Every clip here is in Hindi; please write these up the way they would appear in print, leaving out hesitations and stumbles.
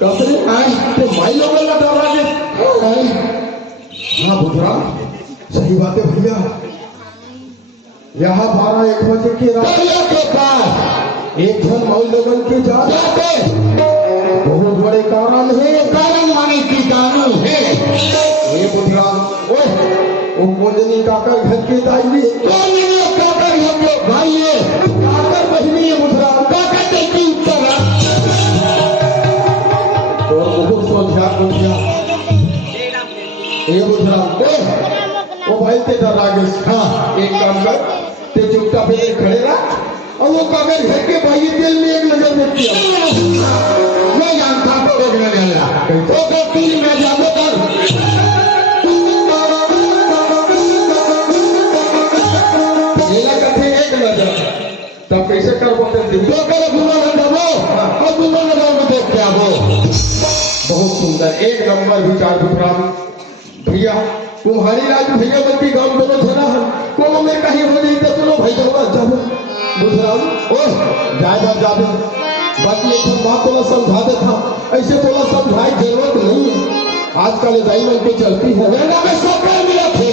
कसरे आए तो माई लोग लगा रहा है। हाँ बुधरा सही बात है भैया। यहाँ 12-1 बजे के रात के बाद एक जन माई लोगन के जाते बहुत बड़े कारण है। कारण माने की कानून है ये बुधरा। वो कुंजनी काकर घर के दाई काकर हम लोग भाई है काकर बहनी है बुधरा। काकर देखी उत्तर तो बहुत सोचा बुझा ये बुधरा वो भाई ते डर आगे। हाँ एक काम कर ते चुपचाप पे खड़े रहा और वो काकर घर के भाई तेल में एक नजर देखती है। मैं जानता हूँ देखने वाला तो तीन मैं जानो कर तब कैसे कर बोलते तो करे बुरा लगाओ और बुरा लगाओ में देख के आओ। बहुत सुंदर एक नंबर विचार विक्राम भैया। तुम्हारी राज भैया बल्कि गांव दोनों थे ना कोनो में कहीं हो जाए तो चलो भाई जाओ जाओ बुधराम ओ जाए जाओ। बाकी एक बात थोड़ा समझा देता ऐसे थोड़ा समझाई जरूरत नहीं है। आजकल दाइमन पे चलती है वेला में सोकर मिले थे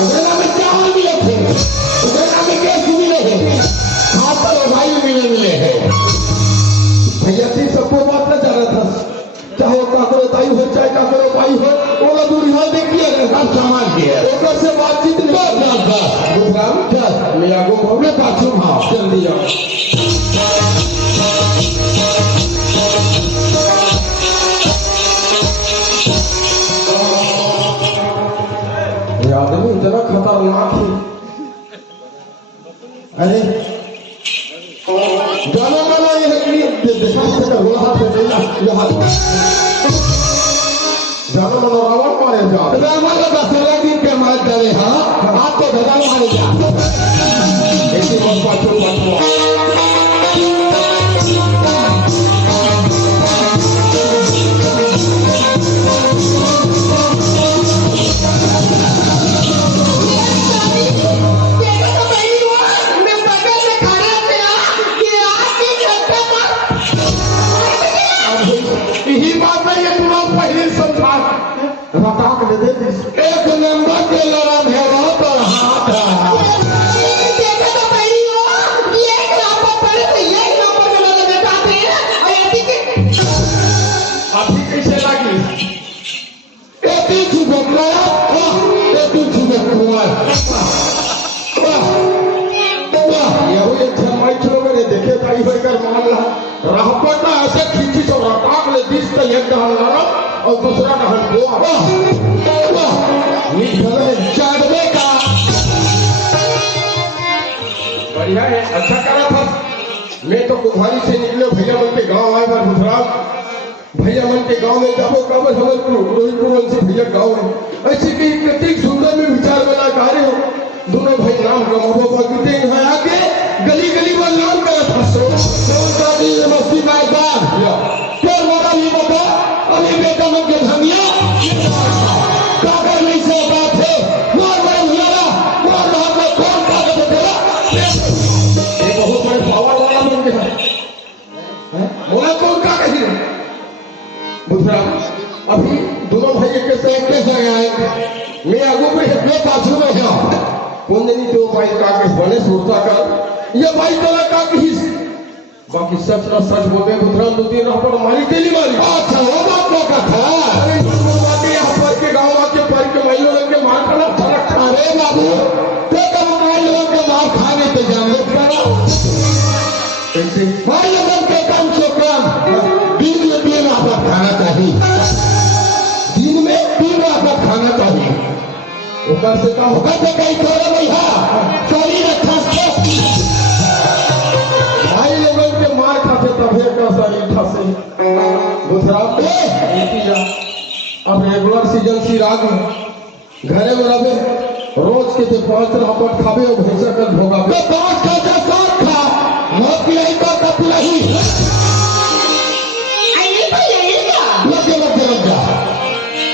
वेला में चावल मिले थे वेला में कैस मिले हैं खातर भाई मिले हैं। भैया जी सबको बात न जा रहा था चाहे काकरो दाई हो चाहे काकरो भाई हो ओला दूरी हो देखिए सब सामान के है ऊपर से बातचीत नहीं बुधराम चल मैं आगो भवे पाछू हां जल्दी आओ। ये आदमी इतना खतरनाक है। अरे जानो मानो ये दिशा से कर बोला हाथ से यहाँ जानो मानो रावण मारे जा रावण का दशहरा दिन के मारे चले। हाँ आपको धगा मारे जा ऐसी बात पाछो एक नंबर के लड़न है पर हाथ देखो तो पहली हो ये एक नंबर पड़े तो ये एक नंबर में लगे बेटा थे अभी कैसे लगी एती छुपकला एती छुपकला ये हो एक छमाई छोड़ के देखे भाई होकर मान ला रहपट ना ऐसे खींची तो रटाक ले दिस तो एक डाल लड़ा और दूसरा डाल को चढ़ने का बढ़िया है अच्छा करा था। मैं तो कुम्हारी से निकले भैया मन के गांव आए बार गुजरात भैया मन के गांव में जाबो काबर हमारे से भैया गांव में ऐसे की कितनी सुंदर में विचार बना कार्य हो दोनों भाई नाम रमो बाकी यहाँ आके गली गली में नाम करा था मस्ती मैदान क्या मारा ये बता अभी बेटा मन के धनिया काकर नहीं से बात है मोर बड़ा भैया मोर रहा को कौन काकर देला ये बहुत बड़ा पावर वाला बन गया है मोला कौन काकर ही बुधरा अभी दोनों भाई के साथ कैसे आए मैं आगू में मैं पाछू में है कौन नहीं तो भाई काकर बने सोचता कर ये भाई तोला काकर ही बाकी सच ना सच बोले बुधरा दो दिन पर मारी तेली मारी अच्छा वो बात को कथा अरे यहाँ पर के गांव के पर के भाई लोगों के मार खाना फर्क खा रहे बाबू ते तो भाई लोगों के मार खाने पे जाने करो ऐसे भाई लोगों के कम से कम दिन में 3 बार खाना चाहिए दिन में 3 बार खाना चाहिए ऊपर से का होगा तो कहीं थोड़ा भैया चोरी रखा भाई लोगों के मार खाते तभी का सही ठासे दूसरा अब रेगुलर सीजन सी राग घरे में रहे रोज के 5 रपट खावे और भैंसा कर भोगा 5 खा 7 खा मौत की नहीं तो कब नहीं आई तो यही का लग जा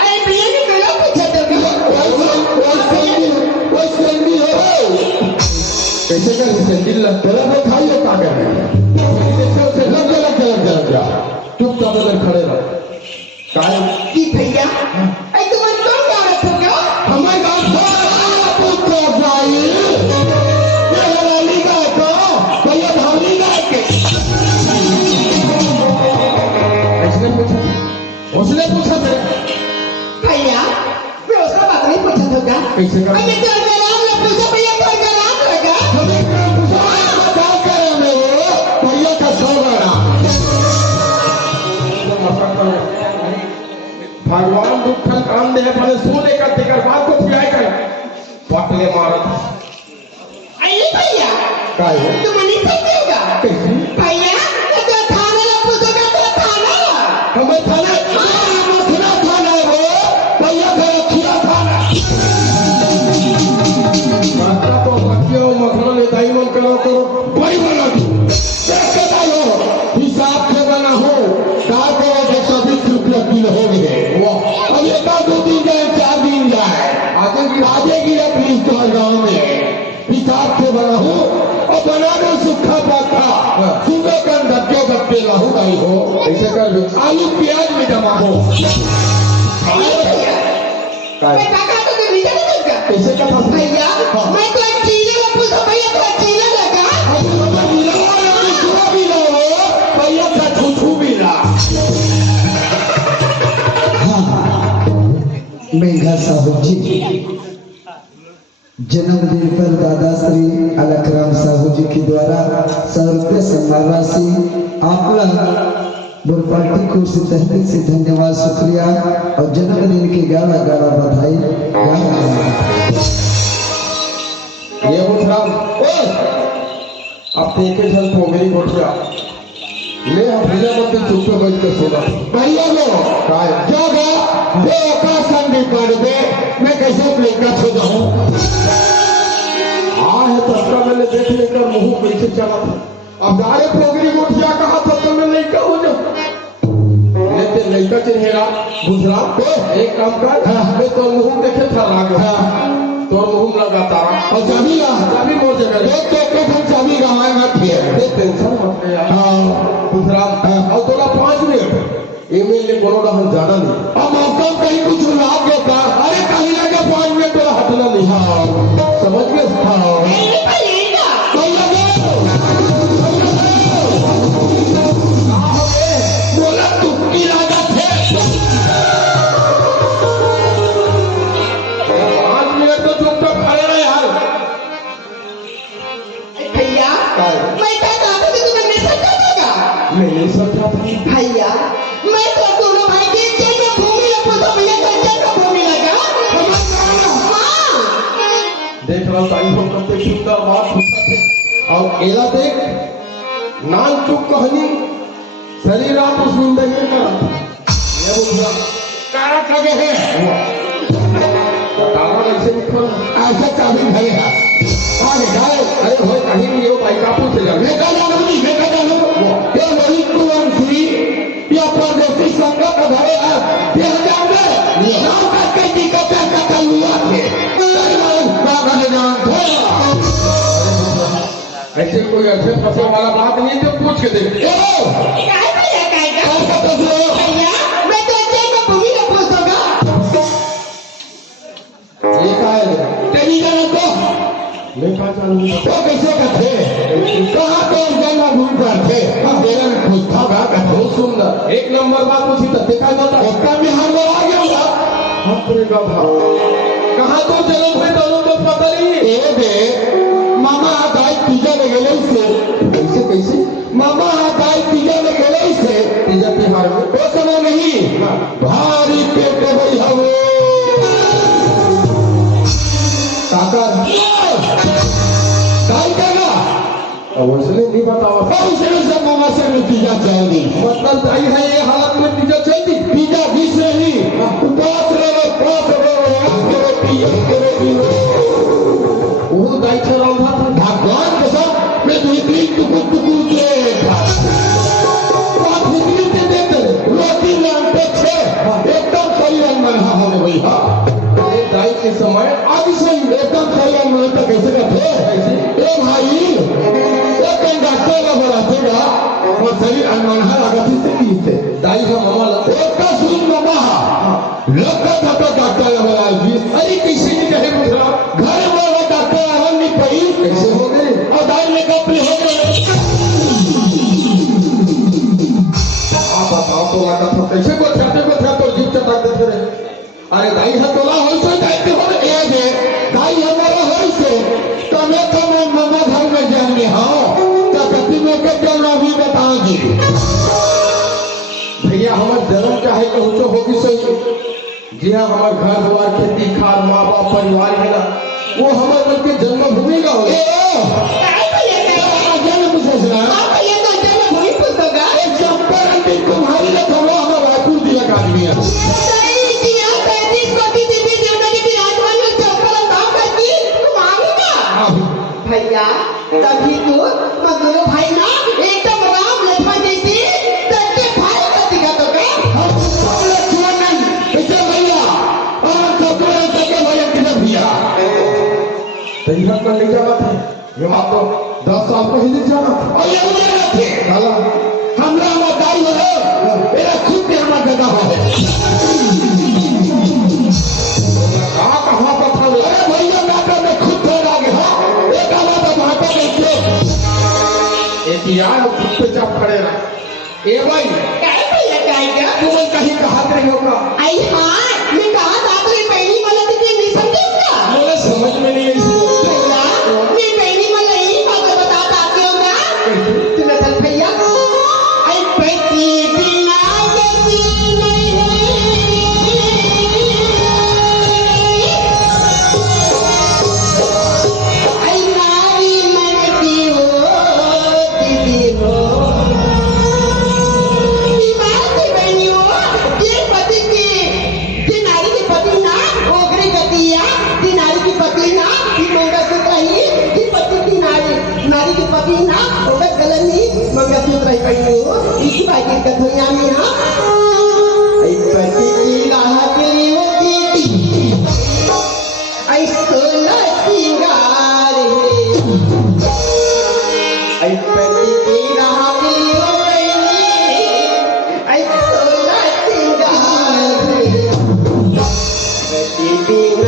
आई भैया ने कहा पूछा कैसे कर सैंडल तेरा तो खाइयो का कर रहे हैं लग जा चुपचाप खड़े रहो काय कि भैया अरे तुम्हें कौन गा रखो क्या हमारे गांव सारा पुत्र भाई ये हलाली का तो भैया धावली का के इसने पूछा उसने पूछा मेरे भैया मैं उसका बात नहीं पूछा था क्या कैसे कर अरे तो नाम ना पूछा भैया तो नाम लगा हमें क्या पूछा क्या करे मैं वो भैया का सोगरा भगवान दुखन काम दे पहले सोने का तेकर बात को खिलाए कर पटले मारत अरे भैया काय है तुम नहीं सकते होगा कैसे भैया ये तो थाने ना पूछोगा तो थाना हमें थाने मथुरा थाना हो भैया घर खिया थाना माता तो बच्चियों मथुरा ले दाई मन करो तो बड़ी बना तू कैसे दाई हो हिसाब से बना हो का करो तो 20 रुपया किलो हो गए वाह अब ये का 2 दिन जाए 4 दिन जाए आगे की पुलिस तो गांव में हिसाब से बना हो और बना दो सूखा पाखा सुबह कर धक्के धक्के लाहू दाई हो ऐसे कर लो आलू प्याज में जमा हो मैं काका तो नहीं जानेगा कैसे का था भैया मैं तो चीले में पूछा भैया तो चीले लगा भैया का छू मिला मेघा साहू जी जन्मदिन पर दादा श्री अलकराम साहू जी के द्वारा 100 रुपये सम्मान राशि आपका बुरपाटी को से तहसील से धन्यवाद शुक्रिया और जन्मदिन की गाना गाना बधाई ये बुझराम अब देखे जल तो मेरी कोठिया ले हम भैया मत चुप पे बैठ के सोना भैया लो काय जागा दे का संगी कर दे मैं कैसे लेकर सो जाऊं है तो अपना मैंने देख लेकर मुंह कैसे चला था अब जारे पोगरी कोठिया कहा था तो मैं लड़का हो जाऊं लेकिन लड़का चिन्हेरा बुझराम एक काम कर मैं तो मुंह देखे था लाग तो मुंह लगाता और चाबी मोर जगह देख के हम चाबी गवाए मत फिर टेंशन मत ले यार बुझराम और तोला 5 मिनट ईमेल ने कोनो हम जाना नहीं अब मौका कहीं कुछ लाग देता अरे कहीं लगे 5 मिनट तोला हटना नहीं हां समझ गए हां भैया बोला तू की लागत है 5 मिनट तो चुपचाप खड़े रहे यार भैया मैं क्या कहा था कि तुम्हें नहीं समझा था मैं नहीं समझा था भैया मैं तो दोनों भाई के जन्मभूमि में पूछा भैया का जन्मभूमि लगा हाँ देख रहा ताई हो कब तक सुंदर बात पूछा थे और एला देख नान चुप कहानी शरीर आप उस जिंदगी में करा ये बुझा कारा कगे है तारा ऐसे निकल ऐसे चाबी भरे है अरे गाय अरे भाई कहीं नहीं हो भाई कापू से जा मैं का जानो ये वही कुवंशी या परदेसी संगत भरे है ये जाओगे नाम का कई दिक्कत का कलुआ थे ऐसे कोई ऐसे फंसे वाला बात नहीं जो पूछ के देख काय भैया भैया मैं तो जन्मभूमि में पूछूंगा ये का है तेरी जाना तो मैं कहा जानू तो कैसे कहते कहाँ तो जन्मभूमि पर थे हम तेरा पूछता था का बहुत सुंदर 1 नंबर बात पूछी तो देखा जाता उसका भी हम लोग आ गया था हम पूरे का भाव कहाँ तो जन्म हुए दोनों को पता नहीं ए बे मामा गाय तीजा में गेले से कैसे मामा गाय तीजा में गेले से तीजा तिहार में वो समय नहीं भारी पेट भई हवे काका गाय का अब उसने नहीं बतावा उसने सब मामा से तीजा चाहिए मतलब दाई है ये हालत में तीजा चाहिए तीजा बीच नहीं पास रहो वो दाई चला था भगवान के साथ मैं दूसरी टुकुर के बात निकली के देते रोटी लांटे छे एकदम सही रंग में होने भैया ये दाई के समय आदि से एकदम भैया मैं तो कैसे करते ए भाई ये कहीं डॉक्टर का बनातेगा और शरीर अनमनहा लागत से नीचे दाई का मामा लगते एक का सुन मामा लगता था तो डॉक्टर का बना जी अरे कैसे नहीं कहे मुझरा घर में डॉक्टर आवन नहीं पड़ी कैसे हो गए और दाई में कपड़े हो गए आप बताओ तो लगा था कैसे को थे तो जीप चटा देते रहे अरे दाई है तोला हो सो दाई हो ए जे दाई हमारा होई से कमे कमे मामा घर में जाने हां तो कति में के जलना भी बताओगी भैया हमार जन्म चाहे कहूँ तो होगी सही जी हाँ हमार घर द्वार खेती खार माँ बाप परिवार है ना वो हमारे मन के जन्मभूमि का हो ए काय भैया काय जन्म पूछना आप भैया तो जन्मभूमि पुस्तक है चंपर अंतिम तुम्हारी ना थोड़ा हमारा रायपुर जिला का आदमी है सही दिया 35 कोटि देवी देवता की आत्मा में चक्कर काम करती तुम आगे ना भैया तभी तो मगरो भाई ना एकदम राम लक्ष्मण जैसे तटे भाई का दिखा तो क्या हम सब लक्ष्मण नहीं इसे भैया और सब के भैया किधर भैया तैयार कर ले जाना था ये बात तो 10 साल पहले जाना था और ये उन्हें रखे साला हमरा मदाई हो मेरा खुद के हमारा जगह है कहाँ पर था अरे भैया नाटक में खुद ठहरा गया एक आवाज वहां पर देखो एक यार खुद पे चाप खड़े रहा ए भाई काय भैया काय क्या तुम कहीं कहा रही होगा आई हाँ मैं कहा था तो ये पहली वाला दिखे नहीं समझेगा मुझे समझ में नहीं आई भैया मैं पहली वाला यही बात बताता आती हूँ क्या तूने चल भैया आई पति बिना गति आई नारी मरती हो दीदी हो बात बहनी हो ये पति की नारी की पति ना ओगरी गतिया की नारी की पति ना की मंगलसूत्र ही की पति की नारी की पति ना ओकर गलनी मंगलसूत्र ही पहनी हो इसी बात की कथोया में ना आई पति की राह के लिए वो दीदी आई सोना सिंगार है आई पति की राह के लिए वो बहनी आई सोना सिंगार है पति बिना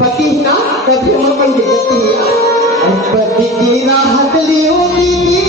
पति ना कभी हम अपन बेइज्जती है पति की राहत लियो दीदी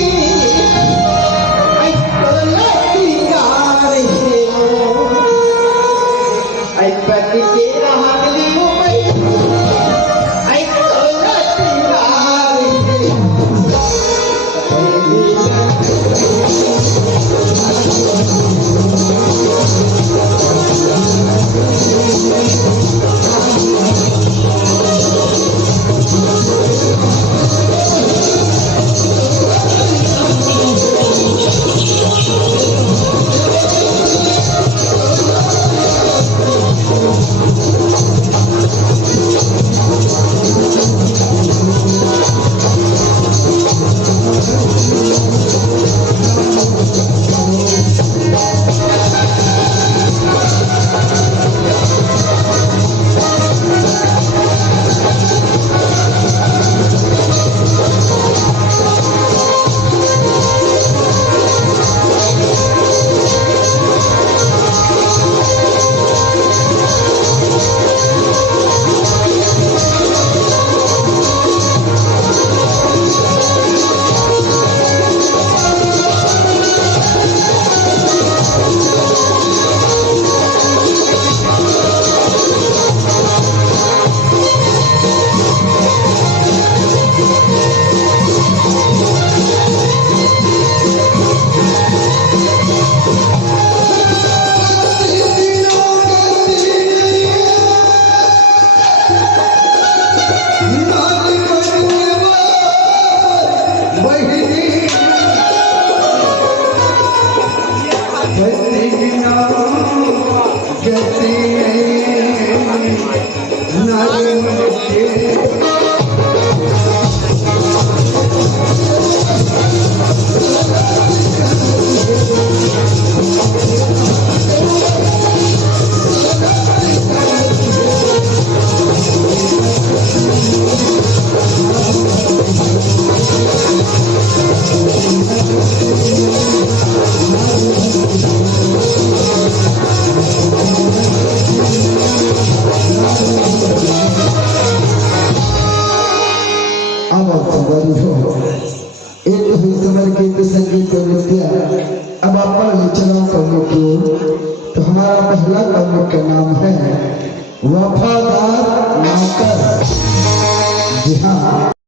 अब सवारी हो एक हुई समर गीत संगीत और नृत्य। अब आप पर ले चलो कौमुक की ओर। तो हमारा पहला कौमुक का नाम है वफादार नौकर। जी हाँ।